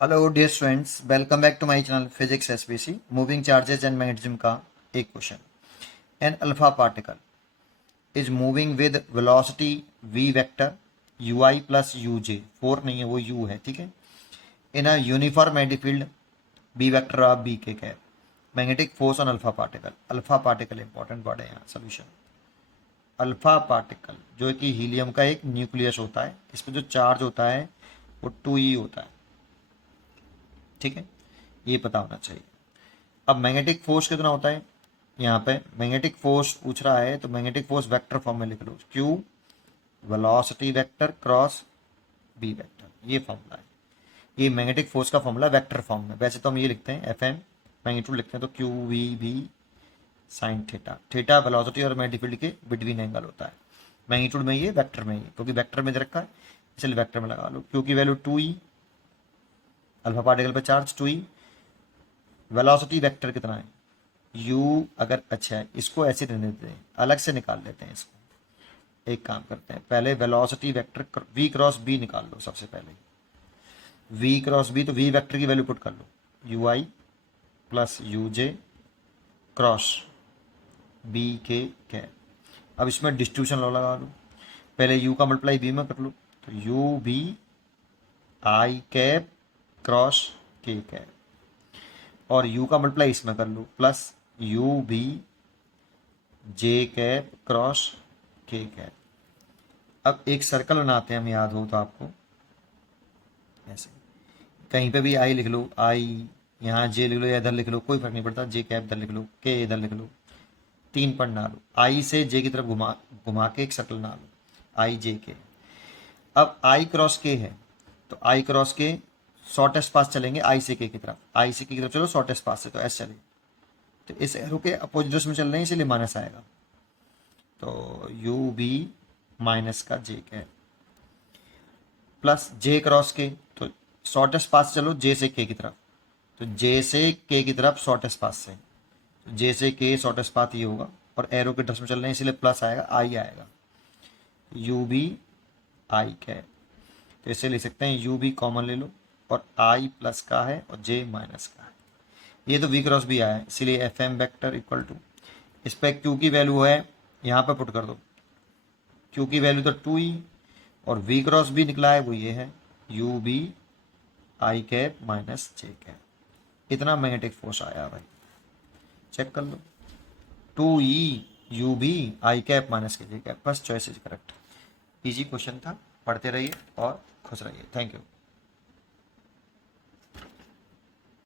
Hello dear students, welcome back to my channel physics SBC. Moving charges and magnetism का एक question. An alpha particle is moving with velocity v vector ui plus uj। 4 नहीं है, वो u है, ठीक है। In a uniform magnetic field b vector of b के cap. Magnetic force on alpha particle. Alpha particle important word है यहाँ। Solution alpha particle जो कि हीलियम का एक न्यूक्लियस होता है, इस पर जो चार्ज होता है वो 2e होता है, ठीक है। ये पता होना चाहिए। अब मैग्नेटिक फोर्स कितना होता है, यहाँ पे मैग्नेटिक फोर्स पूछ रहा है तो मैग्नेटिक फोर्स वेक्टर फॉर्म में लिख लो, Q velocity vector cross B vector. ये फॉर्मूला है, ये मैग्नेटिक फोर्स का फॉर्मूला वेक्टर फॉर्म में। वैसे तो हम ये लिखते हैं एफ एम मैग्नीट्यूड लिखते हैं तो क्यू वी भी साइन थीटा। थीटा वेलोसिटी और मैग्नेटिक फील्ड के बिटवीन एंगल होता है। मैग्नीट्यूड में ये, वेक्टर में ये, क्योंकि वेक्टर में दे रखा है इसलिए वेक्टर में लगा लो। क्यू की वैल्यू 2e, अल्फा पार्टिकल पे चार्ज 2e। वेलोसिटी वेक्टर कितना है u, अगर अच्छा है इसको ऐसे रहने देते हैं, अलग से निकाल लेते हैं इसको। एक काम करते हैं, पहले velocity vector v cross b निकाल लो सबसे पहले। v क्रॉस b तो v वेक्टर की वैल्यू पुट कर लो, ui plus uj cross b के कैप। अब इसमें डिस्ट्रीब्यूशन लॉ लगा लो, पहले u का मल्टीप्लाई b में कर लो तो u b आई कैप क्रॉस के कैप, और u का मल्टीप्लाई इसमें कर लो प्लस u भी जे कैप क्रॉस के कैप। अब एक सर्कल बनाते हैं हम, याद हो तो आपको, ऐसे कहीं पे भी आई लिख लो, आई यहाँ जे लिख लो या इधर लिख लो, कोई फर्क नहीं पड़ता। जे कैप इधर लिख लो, के इधर लिख लो, 3 पॉइंट ना लो, आई से जे की तरफ घुमा घुमा के एक सर्कल बना लो, आई जे के। अब आई क्रॉस के है तो आई क्रॉस के शॉर्टेस्ट पास चलेंगे आई से के की तरफ, आई से के की तरफ चलो शॉर्टेस्ट पास से, तो ऐसे चले। तो इस एरो के अपोजिट में चल रहे हैं इसलिए माइनस आएगा, तो यू बी माइनस का जे के प्लस जे क्रॉस के, तो शॉर्टेस्ट पास चलो जे से के की तरफ, तो जे से के की तरफ शॉर्टेस्ट पास से, तो जे से के शॉर्टेस्ट पाथ ये होगा, और एरो के टच में चल रहे हैं इसलिए प्लस आएगा, आई आएगा, यू बी आई के। तो इसे ले सकते हैं यू बी कॉमन ले लो, और आई प्लस का है और जे माइनस का है। ये तो वी क्रॉस भी आया है इसलिए F M vector equal to, इस पर क्यू की वैल्यू है यहाँ पे पुट कर दो, क्यू की वैल्यू तो 2e, और वी क्रॉस भी निकला है वो ये है U B I cap minus J cap. इतना मैग्नेटिक फोर्स आया भाई, चेक कर लो। 2e U B I cap minus के J cap, first choice is correct. Easy question था, पढ़ते रहिए और खुश रहिए। Thank you.